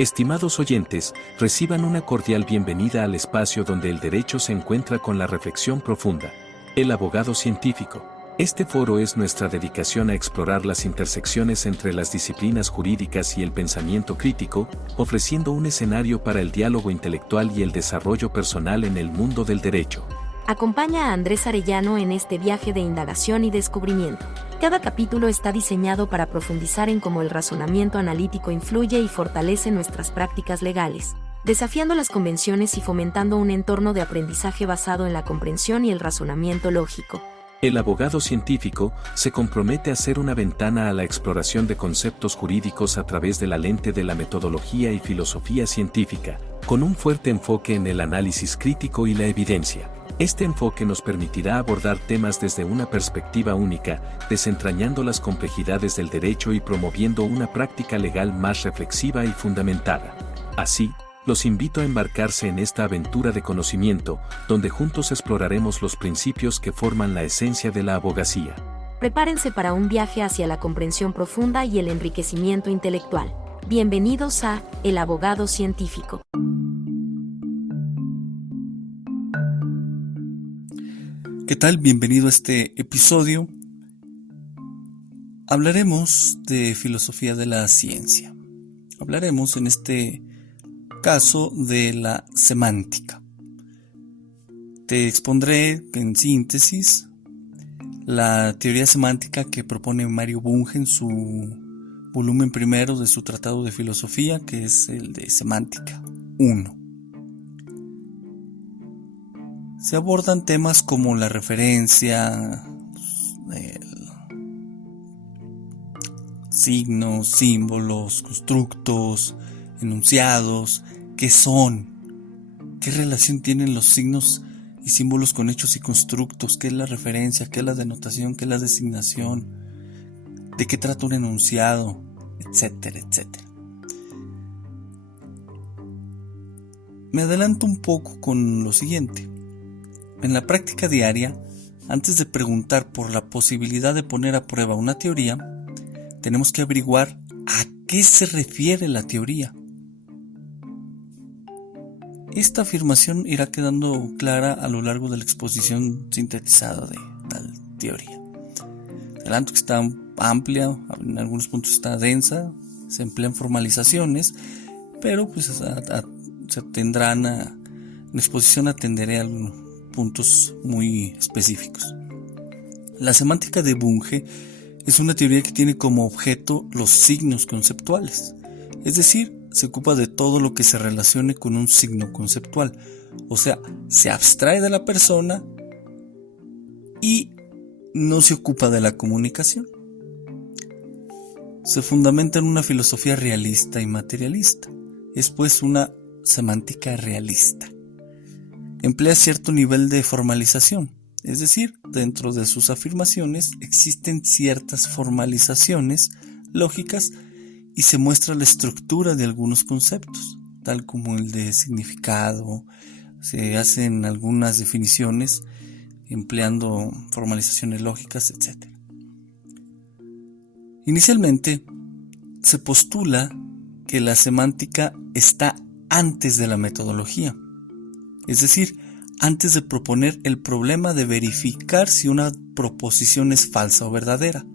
Estimados oyentes, reciban una cordial bienvenida al espacio donde el derecho se encuentra con la reflexión profunda. El abogado científico. Este foro es nuestra dedicación a explorar las intersecciones entre las disciplinas jurídicas y el pensamiento crítico, ofreciendo un escenario para el diálogo intelectual y el desarrollo personal en el mundo del derecho. Acompaña a Andrés Arellano en este viaje de indagación y descubrimiento. Cada capítulo está diseñado para profundizar en cómo el razonamiento analítico influye y fortalece nuestras prácticas legales, desafiando las convenciones y fomentando un entorno de aprendizaje basado en la comprensión y el razonamiento lógico. El abogado científico se compromete a ser una ventana a la exploración de conceptos jurídicos a través de la lente de la metodología y filosofía científica, con un fuerte enfoque en el análisis crítico y la evidencia. Este enfoque nos permitirá abordar temas desde una perspectiva única, desentrañando las complejidades del derecho y promoviendo una práctica legal más reflexiva y fundamentada. Así, los invito a embarcarse en esta aventura de conocimiento, donde juntos exploraremos los principios que forman la esencia de la abogacía. Prepárense para un viaje hacia la comprensión profunda y el enriquecimiento intelectual. Bienvenidos a El Abogado Científico. ¿Qué tal? Bienvenido a este episodio. Hablaremos de filosofía de la ciencia. Hablaremos en este caso de la semántica. Te expondré en síntesis la teoría semántica que propone Mario Bunge en su volumen primero de su tratado de filosofía, que es el de Semántica 1. Se abordan temas como la referencia, signos, símbolos, constructos, enunciados, qué son, qué relación tienen los signos y símbolos con hechos y constructos, qué es la referencia, qué es la denotación, qué es la designación, de qué trata un enunciado, etcétera, etcétera. Me adelanto un poco con lo siguiente. En la práctica diaria, antes de preguntar por la posibilidad de poner a prueba una teoría, tenemos que averiguar a qué se refiere la teoría. Esta afirmación irá quedando clara a lo largo de la exposición sintetizada de tal teoría. Adelanto que está amplia, en algunos puntos está densa, se emplean formalizaciones, pero pues se tendrán en la exposición atenderé a algunos puntos muy específicos. La semántica de Bunge es una teoría que tiene como objeto los signos conceptuales, es decir, se ocupa de todo lo que se relacione con un signo conceptual, o sea, se abstrae de la persona y no se ocupa de la comunicación. Se fundamenta en una filosofía realista y materialista, es pues una semántica realista. Emplea cierto nivel de formalización, es decir, dentro de sus afirmaciones existen ciertas formalizaciones lógicas y se muestra la estructura de algunos conceptos, tal como el de significado. Se hacen algunas definiciones empleando formalizaciones lógicas, etc. Inicialmente, se postula que la semántica está antes de la metodología, es decir, antes de proponer el problema de verificar si una proposición es falsa o verdadera.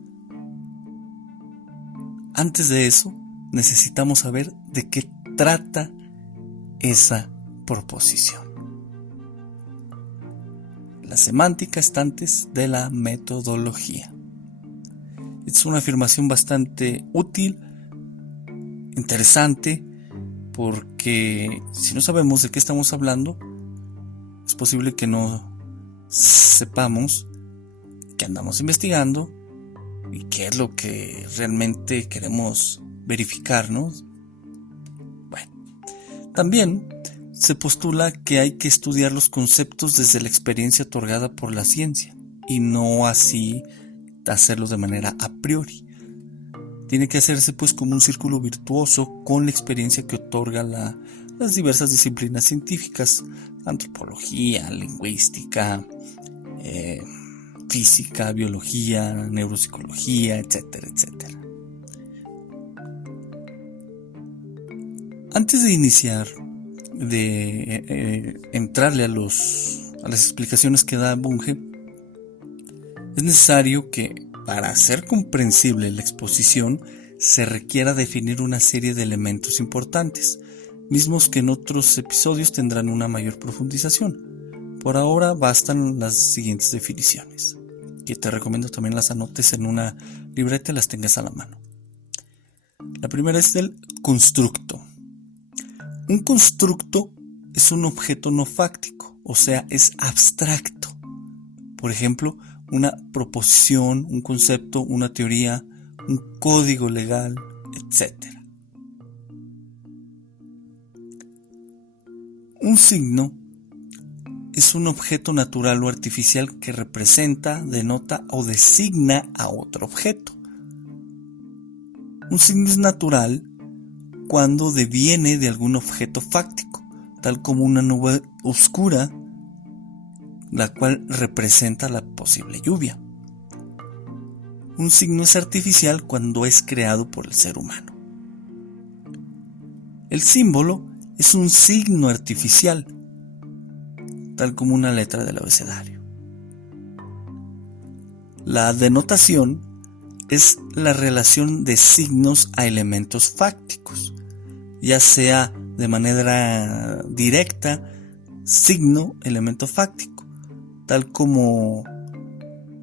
Antes de eso, necesitamos saber de qué trata esa proposición. La semántica está antes de la metodología. Es una afirmación bastante útil, interesante, porque si no sabemos de qué estamos hablando, es posible que no sepamos qué andamos investigando y qué es lo que realmente queremos verificar, ¿no? Bueno, también se postula que hay que estudiar los conceptos desde la experiencia otorgada por la ciencia y no así hacerlo de manera a priori. Tiene que hacerse pues como un círculo virtuoso con la experiencia que otorga las diversas disciplinas científicas, antropología, lingüística, física, biología, neuropsicología, etcétera, etcétera. Antes de iniciar, de entrarle a las explicaciones que da Bunge, es necesario que, para hacer comprensible la exposición, se requiera definir una serie de elementos importantes, mismos que en otros episodios tendrán una mayor profundización. Por ahora bastan las siguientes definiciones, que te recomiendo también las anotes en una libreta y las tengas a la mano. La primera es el constructo. Un constructo es un objeto no fáctico, o sea, es abstracto. Por ejemplo, una proposición, un concepto, una teoría, un código legal, etc. Un signo es un objeto natural o artificial que representa, denota o designa a otro objeto. Un signo es natural cuando deviene de algún objeto fáctico, tal como una nube oscura, la cual representa la posible lluvia. Un signo es artificial cuando es creado por el ser humano. El símbolo es un signo artificial, tal como una letra del abecedario. La denotación es la relación de signos a elementos fácticos, ya sea de manera directa, signo, elemento fáctico, tal como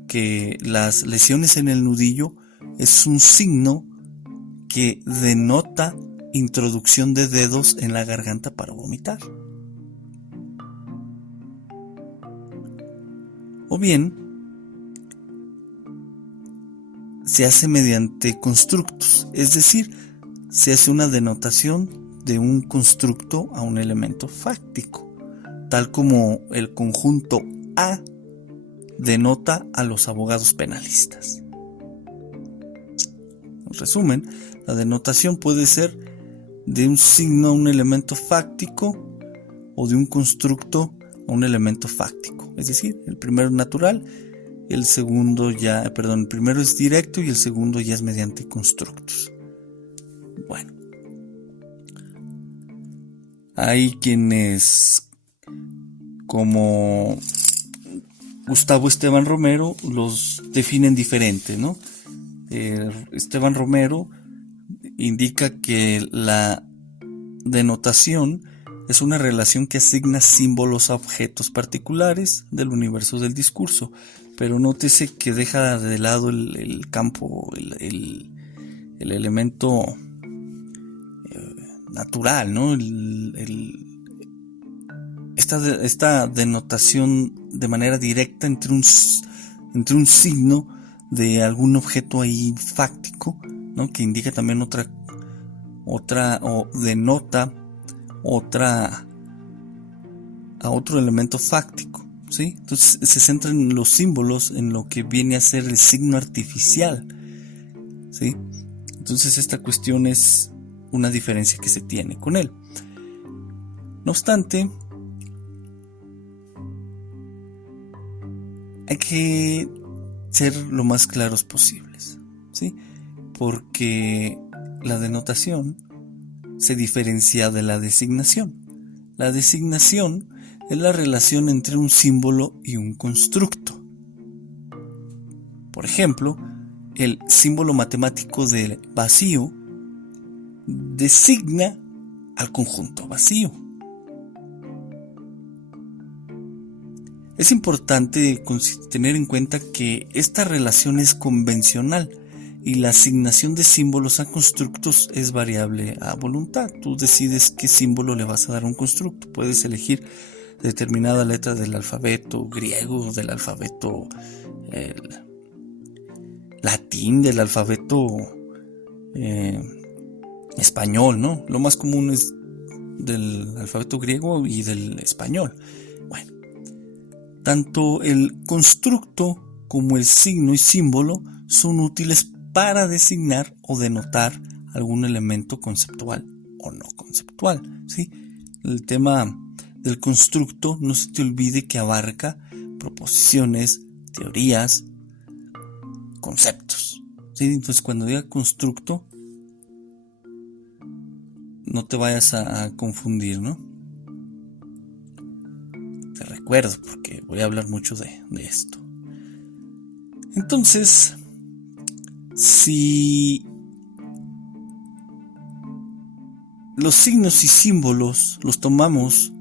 que las lesiones en el nudillo es un signo que denota introducción de dedos en la garganta para vomitar. O bien, se hace mediante constructos, es decir, se hace una denotación de un constructo a un elemento fáctico, tal como el conjunto A denota a los abogados penalistas. En resumen, la denotación puede ser de un signo a un elemento fáctico o de un constructo a un elemento fáctico, es decir, el primero es natural, el primero es directo y el segundo ya es mediante constructos. Bueno, hay quienes, como Gustavo Esteban Romero, los definen diferente, ¿no? Esteban Romero indica que la denotación es una relación que asigna símbolos a objetos particulares del universo del discurso, pero nótese que deja de lado el campo, el elemento natural, ¿no? Esta denotación de manera directa entre un signo de algún objeto ahí fáctico, ¿no? Que indica también otra o denota a otro elemento fáctico, ¿sí? Entonces se centra en los símbolos, en lo que viene a ser el signo artificial, ¿sí? Entonces esta cuestión es una diferencia que se tiene con él. No obstante, hay que ser lo más claros posibles, ¿sí? Porque la denotación se diferencia de la designación. La designación es la relación entre un símbolo y un constructo. Por ejemplo, el símbolo matemático de vacío designa al conjunto vacío. Es importante tener en cuenta que esta relación es convencional y la asignación de símbolos a constructos es variable a voluntad. Tú decides qué símbolo le vas a dar a un constructo. Puedes elegir determinada letra del alfabeto griego, del alfabeto latín, del alfabeto español, ¿no? Lo más común es del alfabeto griego y del español. Bueno, tanto el constructo como el signo y símbolo son útiles para designar o denotar algún elemento conceptual o no conceptual, ¿sí? El tema del constructo, no se te olvide que abarca proposiciones, teorías, conceptos, ¿sí? Entonces cuando diga constructo, no te vayas a confundir, ¿no? Te recuerdo porque voy a hablar mucho de esto. Entonces, si los signos y símbolos los tomamos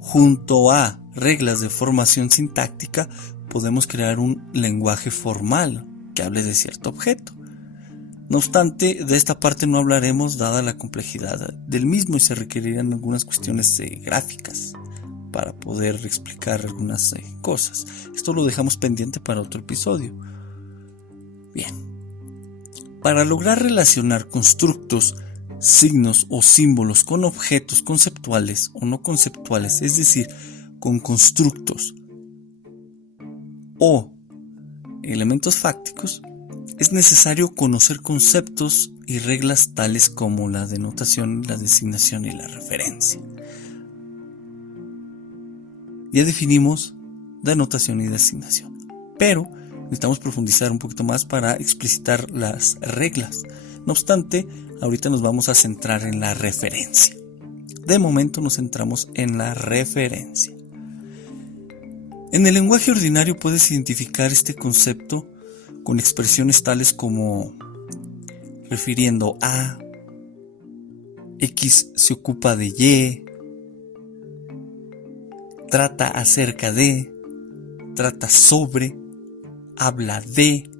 junto a reglas de formación sintáctica, podemos crear un lenguaje formal que hable de cierto objeto. No obstante, de esta parte no hablaremos dada la complejidad del mismo y se requerirían algunas cuestiones gráficas para poder explicar algunas cosas. Esto lo dejamos pendiente para otro episodio. Bien, para lograr relacionar constructos, signos o símbolos con objetos conceptuales o no conceptuales, es decir, con constructos o elementos fácticos, es necesario conocer conceptos y reglas tales como la denotación, la designación y la referencia. Ya definimos denotación y designación, pero necesitamos profundizar un poquito más para explicitar las reglas. No obstante, ahorita nos vamos a centrar en la referencia. De momento nos centramos en la referencia. En el lenguaje ordinario puedes identificar este concepto con expresiones tales como refiriendo a, X se ocupa de Y, trata acerca de, trata sobre, habla de.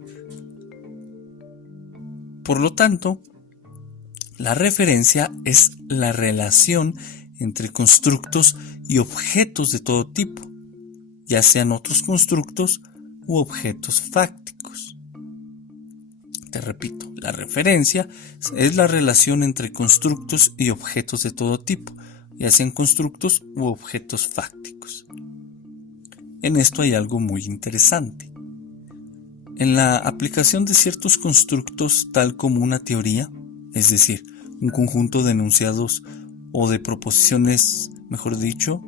Por lo tanto, la referencia es la relación entre constructos y objetos de todo tipo, ya sean otros constructos u objetos fácticos. Te repito, la referencia es la relación entre constructos y objetos de todo tipo, ya sean constructos u objetos fácticos. En esto hay algo muy interesante. En la aplicación de ciertos constructos tal como una teoría, es decir, un conjunto de enunciados o de proposiciones, mejor dicho,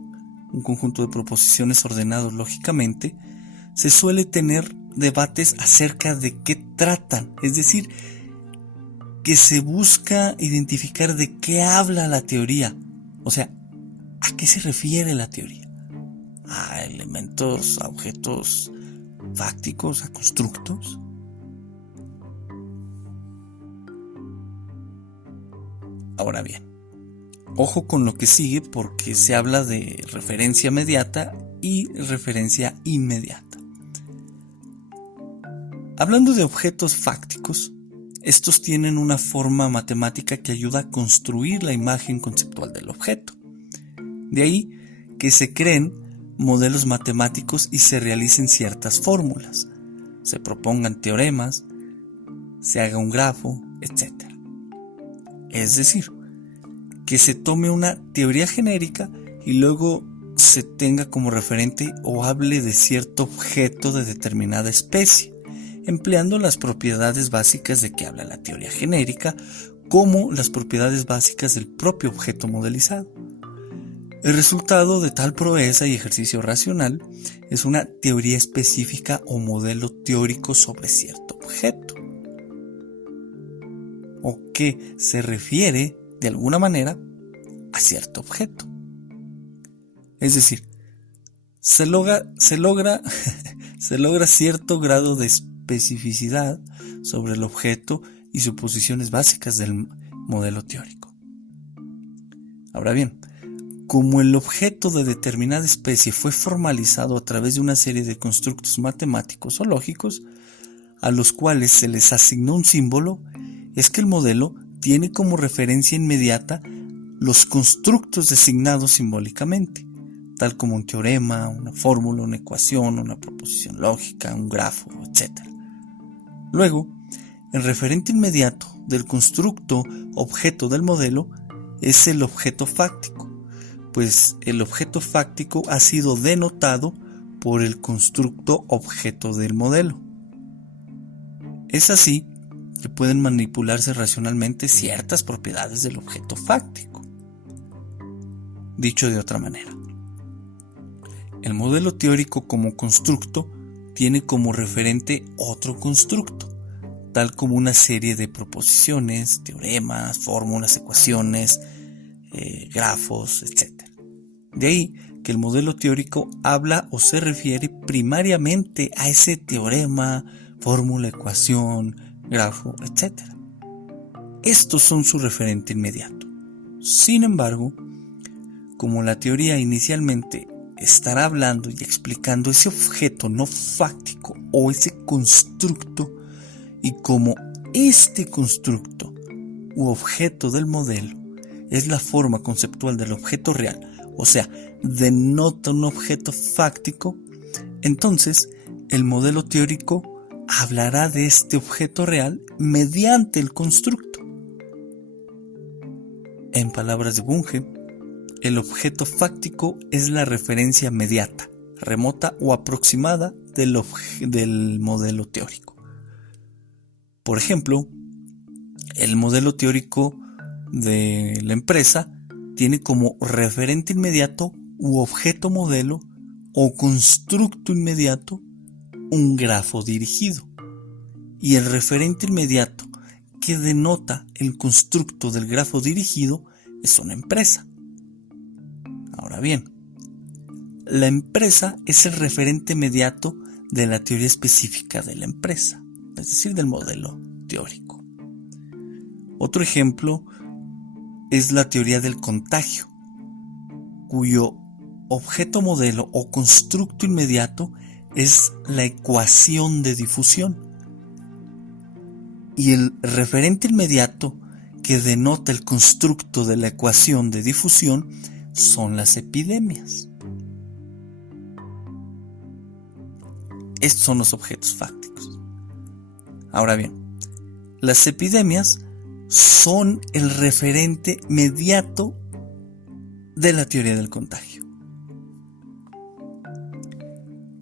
un conjunto de proposiciones ordenados lógicamente, se suele tener debates acerca de qué tratan, es decir, que se busca identificar de qué habla la teoría, o sea, ¿a qué se refiere la teoría? ¿A elementos, a objetos fácticos, a constructos? Ahora bien, ojo con lo que sigue porque se habla de referencia mediata y referencia inmediata. Hablando de objetos fácticos, estos tienen una forma matemática que ayuda a construir la imagen conceptual del objeto. De ahí que se creen modelos matemáticos y se realicen ciertas fórmulas, se propongan teoremas, se haga un grafo, etc. Es decir, que se tome una teoría genérica y luego se tenga como referente o hable de cierto objeto de determinada especie, empleando las propiedades básicas de que habla la teoría genérica como las propiedades básicas del propio objeto modelizado. El resultado de tal proeza y ejercicio racional es una teoría específica o modelo teórico sobre cierto objeto, o que se refiere de alguna manera a cierto objeto. Es decir, se logra cierto grado de especificidad sobre el objeto y suposiciones básicas del modelo teórico. Ahora bien, como el objeto de determinada especie fue formalizado a través de una serie de constructos matemáticos o lógicos, a los cuales se les asignó un símbolo, es que el modelo tiene como referencia inmediata los constructos designados simbólicamente, tal como un teorema, una fórmula, una ecuación, una proposición lógica, un grafo, etc. Luego, el referente inmediato del constructo objeto del modelo es el objeto fáctico, pues el objeto fáctico ha sido denotado por el constructo objeto del modelo. Es así que pueden manipularse racionalmente ciertas propiedades del objeto fáctico. Dicho de otra manera, el modelo teórico como constructo tiene como referente otro constructo, tal como una serie de proposiciones, teoremas, fórmulas, ecuaciones, grafos, etc. De ahí que el modelo teórico habla o se refiere primariamente a ese teorema, fórmula, ecuación, grafo, etc. Estos son su referente inmediato. Sin embargo, como la teoría inicialmente estará hablando y explicando ese objeto no fáctico o ese constructo, y como este constructo u objeto del modelo es la forma conceptual del objeto real, o sea, denota un objeto fáctico, entonces el modelo teórico hablará de este objeto real mediante el constructo. En palabras de Bunge, el objeto fáctico es la referencia mediata, remota o aproximada del modelo teórico. Por ejemplo, el modelo teórico de la empresa tiene como referente inmediato u objeto modelo o constructo inmediato un grafo dirigido. Y el referente inmediato que denota el constructo del grafo dirigido es una empresa. Ahora bien, la empresa es el referente inmediato de la teoría específica de la empresa, es decir, del modelo teórico. Otro ejemplo es la teoría del contagio, cuyo objeto modelo o constructo inmediato es la ecuación de difusión. Y el referente inmediato que denota el constructo de la ecuación de difusión son las epidemias. Estos son los objetos fácticos. Ahora bien, las epidemias son el referente inmediato de la teoría del contagio.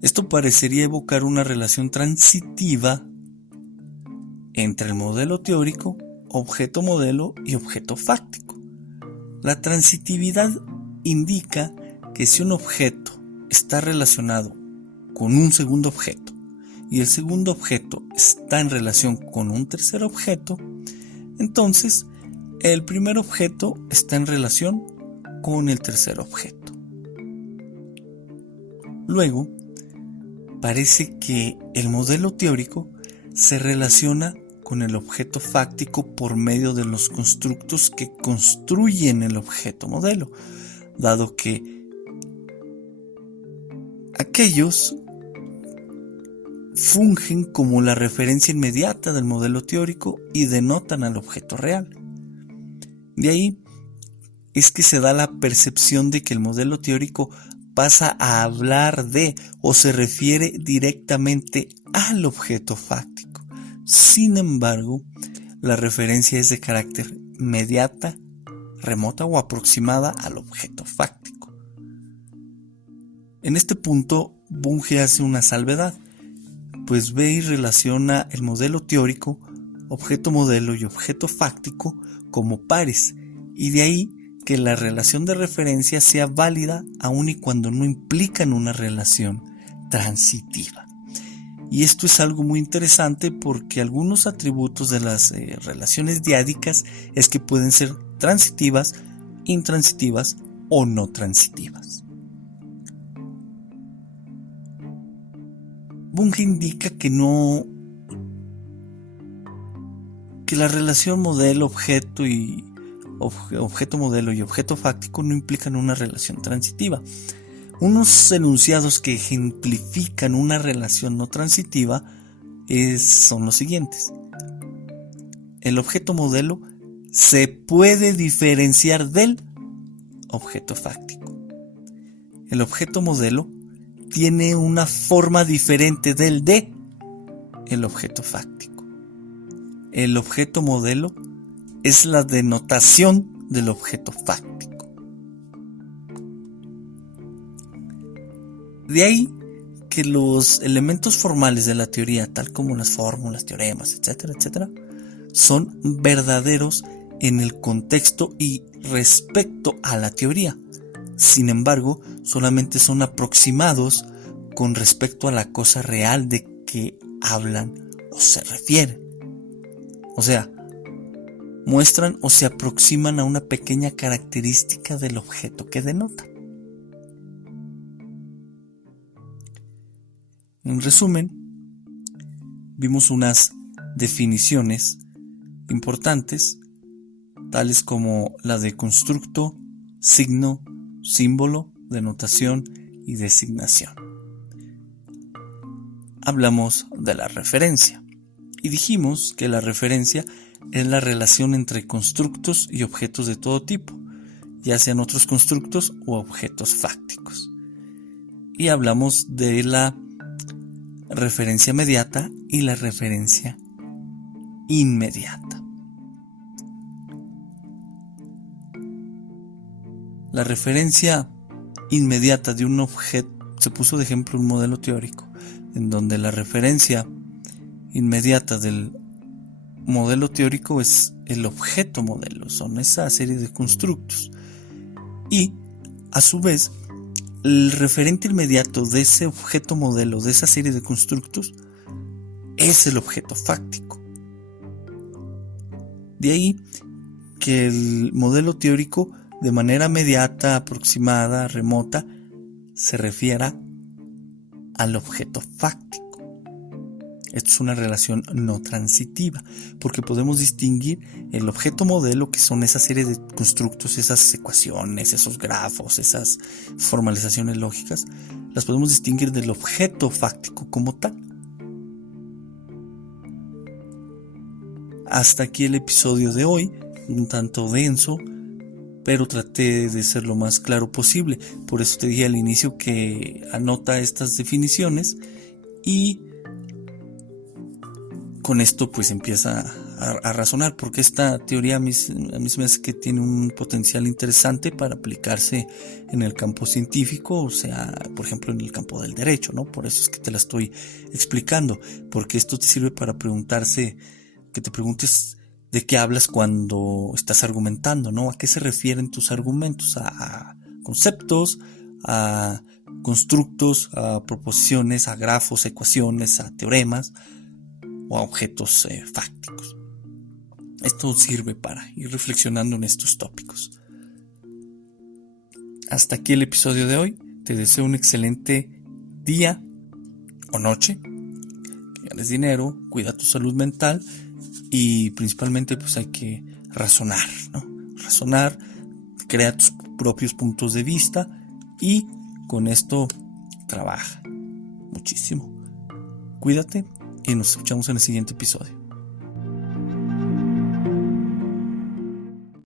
Esto parecería evocar una relación transitiva entre el modelo teórico, objeto modelo y objeto fáctico. La transitividad indica que si un objeto está relacionado con un segundo objeto y el segundo objeto está en relación con un tercer objeto, entonces el primer objeto está en relación con el tercer objeto. Luego, parece que el modelo teórico se relaciona con el objeto fáctico por medio de los constructos que construyen el objeto modelo, dado que aquellos fungen como la referencia inmediata del modelo teórico y denotan al objeto real. De ahí es que se da la percepción de que el modelo teórico pasa a hablar de o se refiere directamente al objeto fáctico. Sin embargo, la referencia es de carácter mediata, remota o aproximada al objeto fáctico. En este punto, Bunge hace una salvedad, pues ve y relaciona el modelo teórico, objeto modelo y objeto fáctico como pares, y de ahí que la relación de referencia sea válida aun y cuando no implican una relación transitiva. Y esto es algo muy interesante porque algunos atributos de las relaciones diádicas es que pueden ser transitivas, intransitivas o no transitivas. Bunge indica que la relación modelo-objeto y objeto modelo y objeto fáctico no implican una relación transitiva. Unos enunciados que ejemplifican una relación no transitiva son los siguientes. El objeto modelo se puede diferenciar del objeto fáctico. El objeto modelo tiene una forma diferente del de el objeto fáctico. El objeto modelo es la denotación del objeto fáctico. De ahí que los elementos formales de la teoría, tal como las fórmulas, teoremas, etcétera, etcétera, son verdaderos en el contexto y respecto a la teoría. Sin embargo, solamente son aproximados con respecto a la cosa real de que hablan o se refieren. O sea, muestran o se aproximan a una pequeña característica del objeto que denota. En resumen, vimos unas definiciones importantes, tales como la de constructo, signo, símbolo, denotación y designación. Hablamos de la referencia y dijimos que la referencia es la relación entre constructos y objetos de todo tipo, ya sean otros constructos u objetos fácticos. Y hablamos de la referencia mediata y la referencia inmediata. La referencia inmediata de un objeto, se puso de ejemplo un modelo teórico, en donde la referencia inmediata del modelo teórico es el objeto modelo, son esa serie de constructos. Y, a su vez, el referente inmediato de ese objeto modelo, de esa serie de constructos, es el objeto fáctico. De ahí que el modelo teórico, de manera mediata, aproximada, remota, se refiera al objeto fáctico. Esto es una relación no transitiva, porque podemos distinguir el objeto modelo, que son esa serie de constructos, esas ecuaciones, esos grafos, esas formalizaciones lógicas, las podemos distinguir del objeto fáctico como tal. Hasta aquí el episodio de hoy, un tanto denso, pero traté de ser lo más claro posible. Por eso te dije al inicio que anota estas definiciones y con esto pues empieza a razonar, porque esta teoría a mí se me hace que tiene un potencial interesante para aplicarse en el campo científico, o sea, por ejemplo en el campo del derecho, ¿no? Por eso es que te la estoy explicando, porque esto te sirve para que te preguntes de qué hablas cuando estás argumentando, ¿no? ¿A qué se refieren tus argumentos? ¿A conceptos, a constructos, a proposiciones, a grafos, a ecuaciones, a teoremas o a objetos fácticos? Esto sirve para ir reflexionando en estos tópicos. Hasta aquí el episodio de hoy. Te deseo un excelente día o noche, que ganes dinero, cuida tu salud mental y principalmente pues hay que razonar, ¿no? Razonar, crea tus propios puntos de vista y con esto trabaja muchísimo. Cuídate y nos escuchamos en el siguiente episodio.